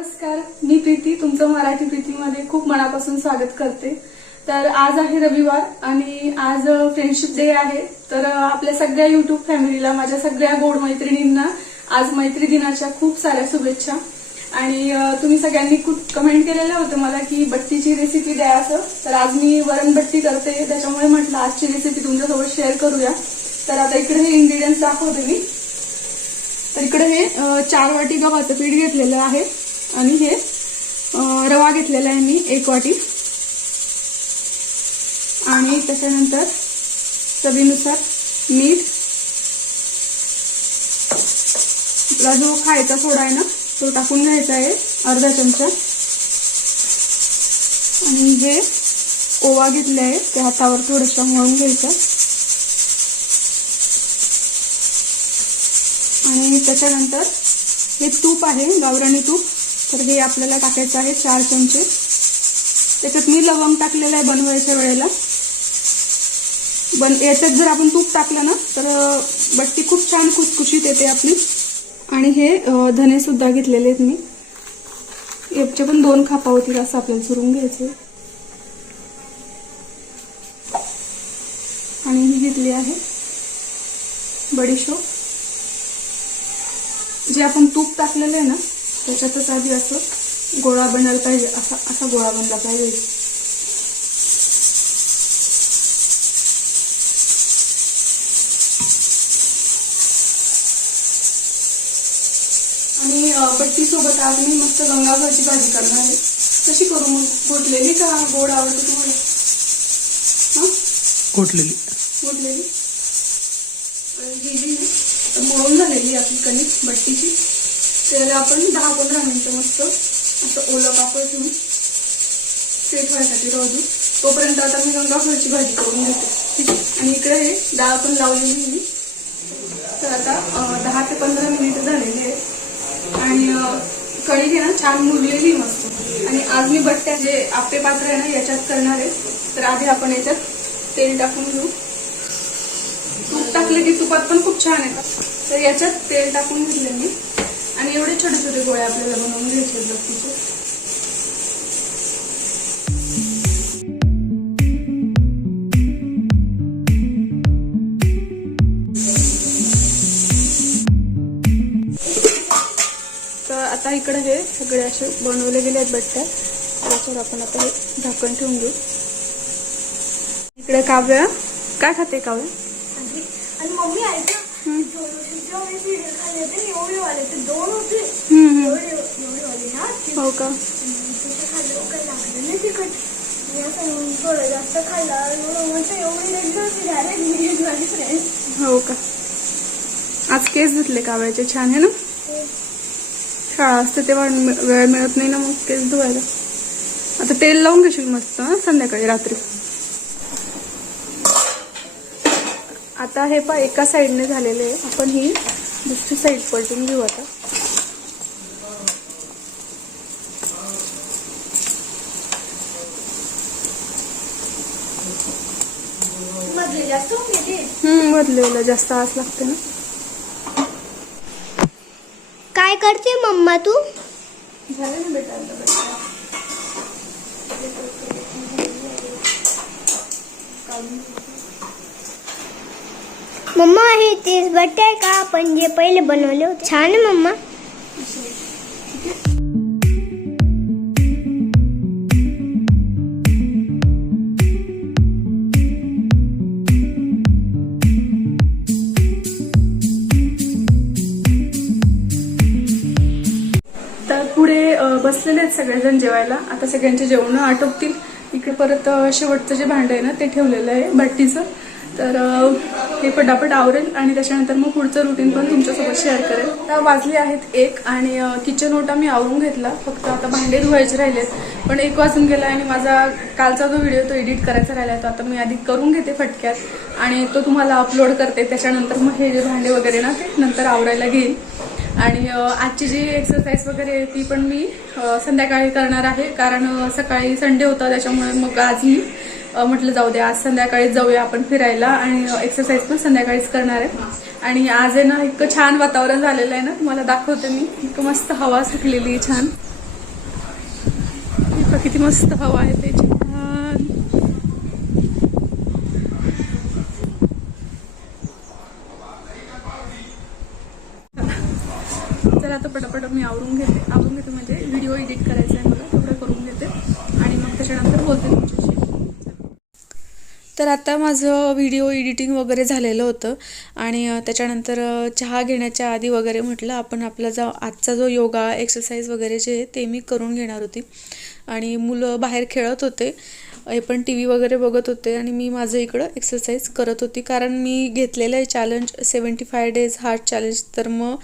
नमस्कार, मी प्रीती तुमचं मराठी प्रीतीमध्ये खूप मनापासून स्वागत करते। तर आज आहे रविवार आणि आज फ्रेंडशिप डे आहे। तर आपल्या सगळ्या यूट्यूब फॅमिलीला, माझ्या सगळ्या गोड मैत्रिणींना आज मैत्री दिनाच्या खूप साऱ्या शुभेच्छा। आणि तुम्ही सगळ्यांनी खूप कमेंट केलेलं होतं मला की बट्टीची रेसिपी द्या असं। तर आज मी वरण बट्टी करते, त्याच्यामुळे म्हटलं आजची रेसिपी तुमच्यासोबत शेअर करूया। तर आता इकडे हे इंग्रेडियंट्स दाखवते मी। तर इकडे हे 4 वाटी गव्हाचं पीठ घेतलेलं आहे आणि हे रवा घेतलेला आहे मी 1 वाटी आणि त्याच्यानंतर चवीनुसार मीठ, आपला जो खायचा सोडा आहे ना तो टाकून घ्यायचा आहे अर्धा चमचा आणि हे ओवा घेतले आहे ते हातावर थोडंसं मळून घ्यायचं आणि त्याच्यानंतर हे तूप आहे गावरानी तूप, तर हे आपल्याला टाकायचं आहे 4 चमचे। त्याच्यात मी लवंग टाकलेलं आहे बनवायच्या वेळेला। याच्यात जर आपण तूप टाकलं ना तर बट्टी खूप छान खुसखुशीत येते आपली। आणि हे धने सुद्धा घेतलेले आहेत मी, याचे पण 2 खापा होतील असं आपल्याला चुरून घ्यायचे। आणि ही घेतली आहे बडीशोप, जे आपण तूप टाकलेलं आहे ना त्याच्यातच आधी असं गोळा बनायला पाहिजे, असा गोळा बनला पाहिजे। आणि बट्टी सोबत आज मी मस्त गंगाफळाची भाजी करणार आहे। कशी करू मग, घोटलेली का गोड आवडते तुम्हाला? घोटलेली ही जी मळून झालेली आपली कणिक बट्टीची, त्याला आपण 10-15 मिनिटं मस्त असं ओलं कापड ठेवून सेट व्हायसाठी राहू देऊ। तोपर्यंत आता मी गंगाफळाची भाजी करून घेते, ठीक आहे। आणि इकडे हे डाळ पण लावलेली मी। तर आता 10 ते 15 मिनिटं झालेली आहे आणि कणिक आहे ना छान मुरलेली मस्त। आणि आज मी बट्ट्या जे आपे पात्र आहे ना याच्यात करणार आहे। तर आधी आपण याच्यात तेल टाकून घेऊ। तूप टाकले की तुपात पण खूप छान येतात। तर याच्यात तेल टाकून घेतले मी आणि एवढे छोटे छोटे गोळे आपल्याला बनवून घ्यायचे बट्टीचे। तर आता इकडे हे सगळे असे बनवले गेले आहेत बट्ट्या, त्याच्यावर आपण आता हे झाकण ठेवून घेऊ। इकडे काव्या काय खाते? काव्या आणि मम्मी ऐका, एवढे वाले ते 2 होते, एवढे वाले ना। हो का? खाल्लं काही लागलं नाही तिखट, थोडं जास्त खाल्लं म्हणतं एवढी रेग्युलर। हो का? आज केस धुतले काव्याचे, छान आहे ना? शाळा असते तेव्हा वेळ मिळत नाही ना मग केस धुवायला। आता तेल लावून घेशील मस्त संध्याकाळी रात्री। आता हे पा एका साईडने झालेले आहे, आपण ही दुसरी साईड पलटून घेऊ आता। मधले जास्त होते, बदलेला जास्त आस लागते ना। काय करते मम्मा तू? झाले ना बेटा आता मम्मा हे तेच बट्टे आहे का आपण जे पहिले बनवले होते? छान आहे मम्मा। तर पुढे बसलेले आहेत सगळेजण जेवायला। आता सगळ्यांचे जेवण आटोपतील। इकडे परत शेवटचं जे भांडं आहे ना ते ठेवलेलं आहे बट्टीचं। तर हे पटापट आवरेल आणि त्याच्यानंतर मग पुढचं रुटीन पण तुमच्यासोबत शेअर करेल। आता वाजले आहेत 1 आणि किचन ओटा मी आवरून घेतला, फक्त आता भांडे धुवायचे राहिलेत। पण 1 वाजून गेला आणि माझा कालचा जो व्हिडिओ तो एडिट करायचा राहिला तो आता मी आधी करून घेते फटक्यात आणि तो तुम्हाला अपलोड करते। त्याच्यानंतर मग हे जे भांडे वगैरे ना ते नंतर आवरायला घेईल। आणि आजची जी एक्सरसाइज वगैरे ती पण मी संध्याकाळी करणार आहे, कारण सकाळी संडे होता त्याच्यामुळे मग आज मी म्हटलं जाऊ दे आज संध्याकाळी जाऊया आपण फिरायला आणि एक्सरसाइज पण संध्याकाळीच करणार आहे। आणि आज आहे ना इतकं छान वातावरण झालेलं आहे ना, तुम्हाला दाखवते मी। इतकं मस्त हवा सुटलेली छान। इथं किती मस्त हवा आहे त्याची. तर आता पटापट मी आवरून घेते म्हणजे व्हिडिओ एडिट करायचा आहे मला, तेवढं करून घेते आणि मग त्याच्यानंतर बोलते तुमच्याशी. तर आता माझं व्हिडिओ एडिटिंग वगैरे झालेलं होतं आणि त्याच्यानंतर चहा घेण्याच्या आधी वगैरे म्हटलं आपण आपला आजचा जो योगा एक्सरसाइज वगैरे जे आहे ते मी करून घेणार होती. आणि मुलं बाहेर खेळत होते, हे पण टी व्ही वगैरे बघत होते आणि मी माझं इकडं एक्सरसाइज करत होती. कारण मी घेतलेलं आहे चॅलेंज 75 डेज हार्ट चॅलेंज, तर मग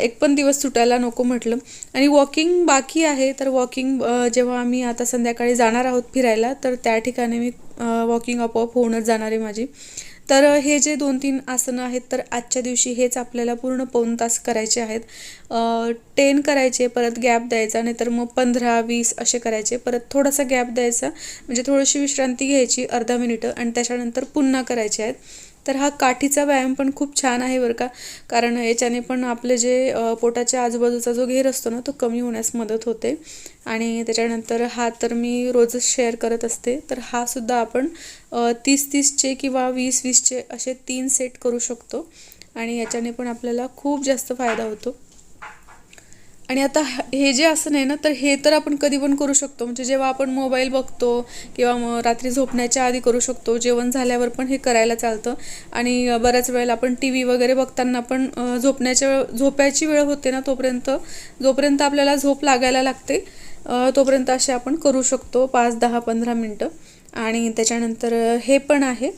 एक पण दिवस सुटायला नको म्हटलं. आणि वॉकिंग बाकी आहे, तर वॉकिंग जेव्हा आम्ही आता संध्याकाळी जाणार आहोत फिरायला तर त्या ठिकाणी मी वॉकिंग आपोआप होऊनच जाणार आहे माझी. तर हे जे 2-3 आसनं आहेत तर आजच्या दिवशी हेच आपल्याला पूर्ण 1 तास करायचे आहेत. 10 करायचे, परत गॅप द्यायचा, नाहीतर मग 15-20 असे करायचे, परत थोडासा गॅप द्यायचा म्हणजे थोडीशी विश्रांती घ्यायची अर्धा मिनिटं आणि त्याच्यानंतर पुन्हा करायचे आहेत. तर हा काठीचा व्यायाम पण खूप छान आहे बरं का, कारण याच्याने पण आपले जे पोटाच्या आजूबाजूचा जो घेर असतो ना तो कमी होण्यास मदत होते. आणि त्याच्यानंतर हा तर मी रोजच शेअर करत असते, तर हा सुद्धा आपण 30-30चे किंवा 20-20चे असे 3 सेट करू शकतो आणि याच्याने पण आपल्याला खूप जास्त फायदा होतो. आणि आता हे जे आसन आहे ना तर हे तर आपण कधी पण करू शकतो, म्हणजे जेव्हा आपण मोबाईल बघतो किंवा मग रात्री झोपण्याच्या आधी करू शकतो, जेवण झाल्यावर पण हे करायला चालतं. आणि बऱ्याच वेळेला आपण टी व्ही वगैरे बघताना पण झोपायची वेळ होते ना जोपर्यंत आपल्याला झोप लागायला लागते तोपर्यंत असे आपण करू शकतो 5-10-15 मिनटं. आणि त्याच्यानंतर हे पण आहे,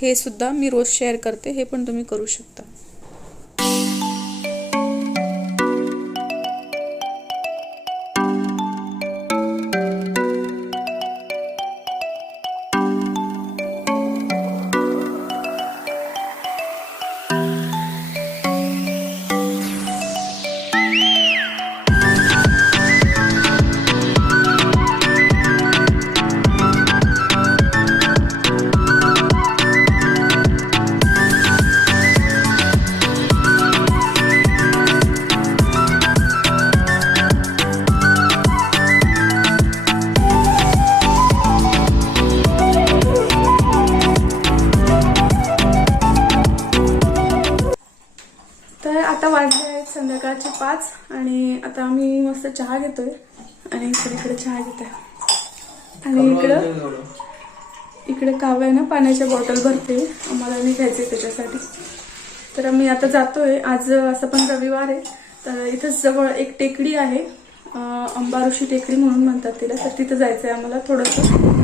हे सुद्धा मी रोज शेअर करते, हे पण तुम्ही करू शकता. आता वाजले आहेत संध्याकाळचे 5 आणि आता आम्ही मस्त चहा घेतोय आणि इकडे चहा घेतोय आणि इकडे काव्य आहे ना पाण्याच्या बॉटल भरते, आम्हाला नाही घ्यायचे त्याच्यासाठी. तर आम्ही आता जातोय, आज असं पण रविवार आहे, तर इथंच जवळ एक टेकडी आहे, अंबाऋषी टेकडी म्हणून म्हणतात तिला, तर तिथं जायचंय आम्हाला थोडंसं.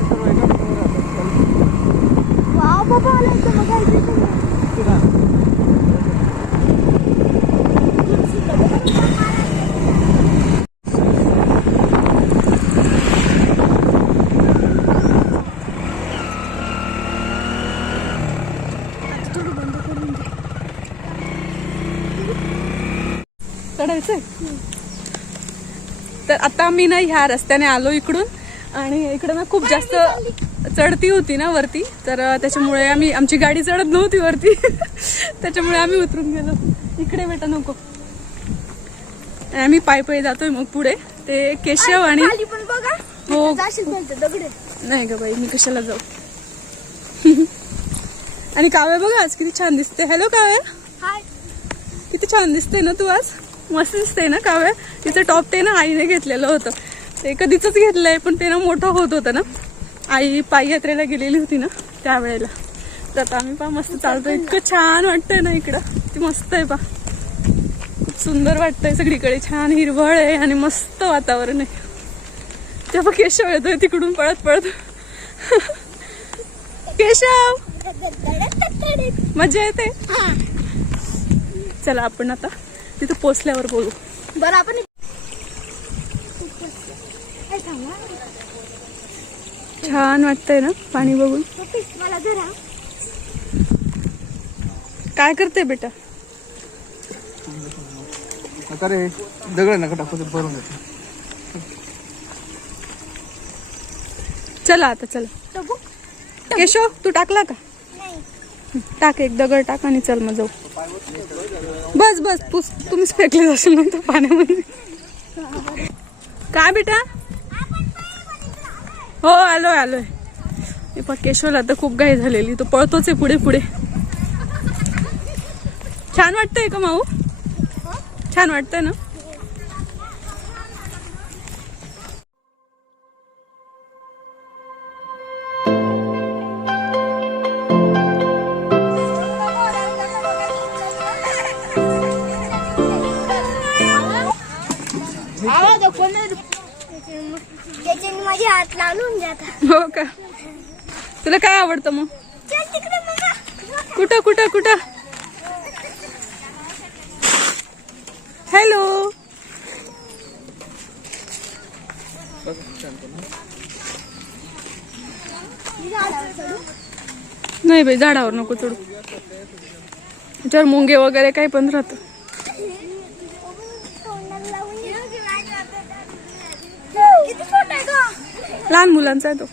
चढायचंय तर आता मी ना ह्या रस्त्याने आलो इकडून आणि इकडे ना खूप जास्त चढती होती ना वरती, तर त्याच्यामुळे आमची गाडी चढत नव्हती वरती त्याच्यामुळे आम्ही उतरून गेलो. इकडे बेटा नको, आम्ही पायी जातोय मग पुढे. ते केशव आणि हो नाही ग बाई, मी कशाला जाऊ आणि काव्य बघा आज किती छान दिसते. हॅलो काव्य, किती छान दिसते ना तू आज, मस्त दिसते ना काव्य. तिचं टॉप ते ना आईने घेतलेलं होतं, ते कधीच घेतलंय पण ते ना मोठं होत होतं ना, आई पायी यात्रेला गेलेली होती ना त्यावेळेला. तर आता आम्ही पहा मस्त चालतोय, इतकं छान वाटतंय ना इकडं, ती मस्त आहे पहा, खूप सुंदर वाटतंय, सगळीकडे छान हिरवळ आहे आणि मस्त वातावरण आहे. तेव्हा केशव येतोय तिकडून पळत पळत केशव मजा येते. चला आपण आता तिथं पोचल्यावर बोलू. बरं आपण छान वाटतंय ना पाणी बघून. मला जरा काय करते बेटा? अरे दगड नका टाकू, भरून देते. चला आता चला. केशव तू टाकला का? टाक, एक दगड टाक आणि चल मग जाऊ. बस बस तुम्हीच फेकले जाशील नंतर पाण्यामध्ये. काय बेटा हो आलोय आलोय. हे पण केशवला तर खूप घाई झालेली, तो पळतोच आहे पुढे पुढे. छान वाटतंय का माऊ? छान वाटतंय ना? त्याच्याने माझे हात लावून जातात. हो का? तुला काय आवडतं मग? कुठं कुठं कुठं? हॅलो. नाही बाई, झाडावर नको चढू. त्याच्यावर मुंगे वगैरे काही पण राहतं. लहान मुलांचा आहे तो.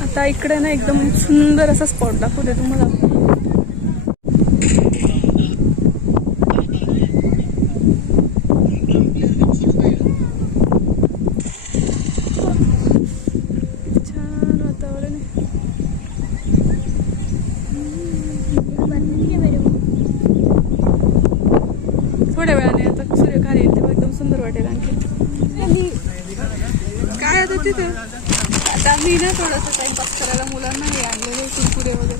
आता इकडे ना एकदम सुंदर असा स्पॉट दाखवते तुम्हाला. छान वातावरण आहे. थोड्या वेळाने आता सूर्य खाली येईल तेव्हा एकदम सुंदर वाटेल. आणखी काय आता तिथे आता मी ना थोडासा टाइमपास करायला मुलांना हे आणलेले कुरकुरे वगैरे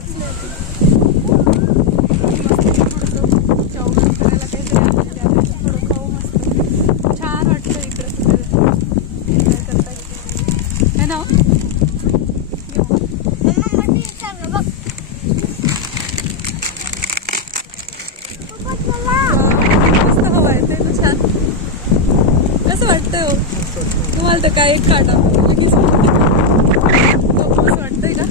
थोडंसं चाऊमिन करायला काहीतरी आणलेले आहे. थोडं खाऊ मस्त. छान वाटतं इकडं सगळं काय करताय है ना? मस्त हवा येते ना. छान कसं वाटतंय हो तुम्हाला? तर काय एक काटा लगेच असं वाटतंय का?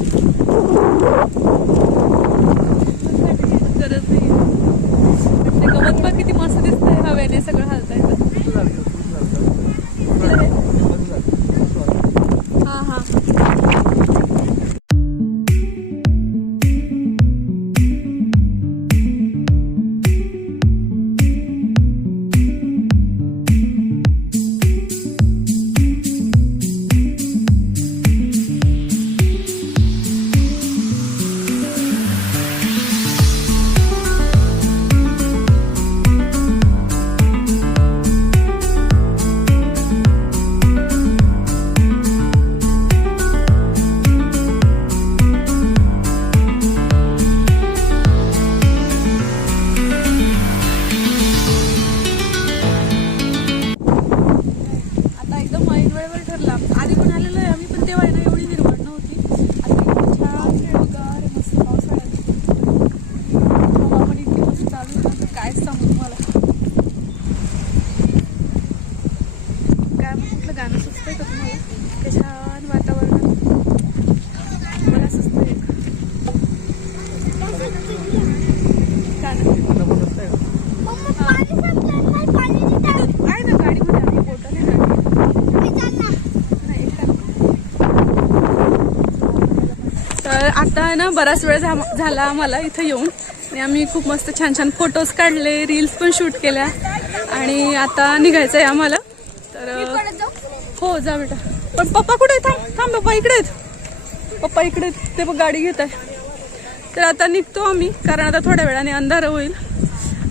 गरज नाही. ते गवत पण किती मस्त दिसतंय हवेने सगळं हलतंय. हा हा. आता ना बराच वेळ झाला आम्हाला इथं येऊन आणि आम्ही खूप मस्त छान छान फोटोज काढले, रील्स पण शूट केल्या आणि आता निघायचं आहे आम्हाला. तर हो जा बेटा. पण पप्पा कुठे? थांब थांब पप्पा इकडे आहेत. पप्पा इकडे आहेत ते बघ गाडी घेत आहे. तर आता निघतो आम्ही कारण आता थोड्या वेळाने अंधार होईल.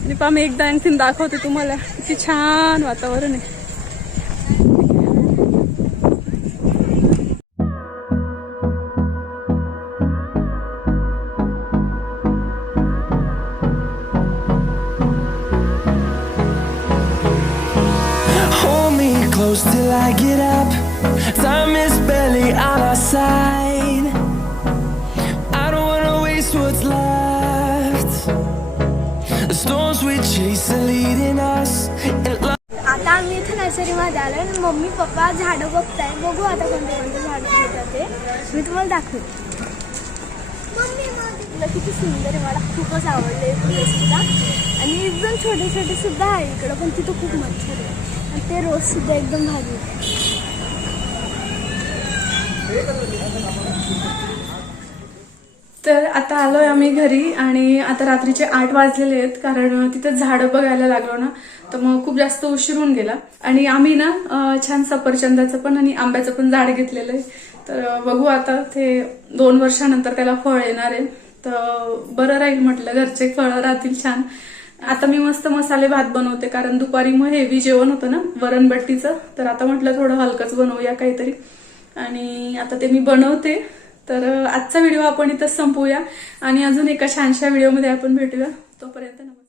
आणि पहा मी एकदा आणखीन दाखवते तुम्हाला किती छान वातावरण आहे. Close till I get up. Time is barely on our side. I don't wanna waste what's left. The storms we chase are leading us. आता आम्ही इथे नर्सरीमध्ये आलो आणि मम्मी पप्पा झाडं बघताय. बघू आता कोणते कोणते झाडं येतात ते मी तुम्हाला दाखवते. तुला किती सुंदर आहे, मला खूपच आवडले फुलं सुद्धा. आणि एकदम छोटे छोटे सुद्धा आहे इकडं पण तिथं खूप मच्छर आहे. आणि ते रोज सुद्धा एकदम भारी आहे. तर आता आलोय आम्ही घरी आणि आता रात्रीचे 8 वाजलेले आहेत, कारण तिथे झाडं बघायला लागलो ना, तर मग खूप जास्त उशीर होऊन गेला. आणि आम्ही ना छान सफरचंदाचं पण आणि आंब्याचं पण झाड घेतलेलं आहे. तर बघू आता ते 2 वर्षानंतर त्याला फळ येणार आहे, तर बरं राहील म्हटलं, घरचे फळं राहतील छान. आता मी मस्त मसाले भात बनवते, कारण दुपारी मग हेवी जेवण होतं ना वरणबट्टीचं, तर आता म्हटलं थोडं हलकंच बनवूया काहीतरी, आणि आता ते मी बनवते. तर आजचा व्हिडिओ आपण इथंच संपवूया आणि अजून एका छानशा व्हिडिओमध्ये आपण भेटूया. तोपर्यंत नमस्कार.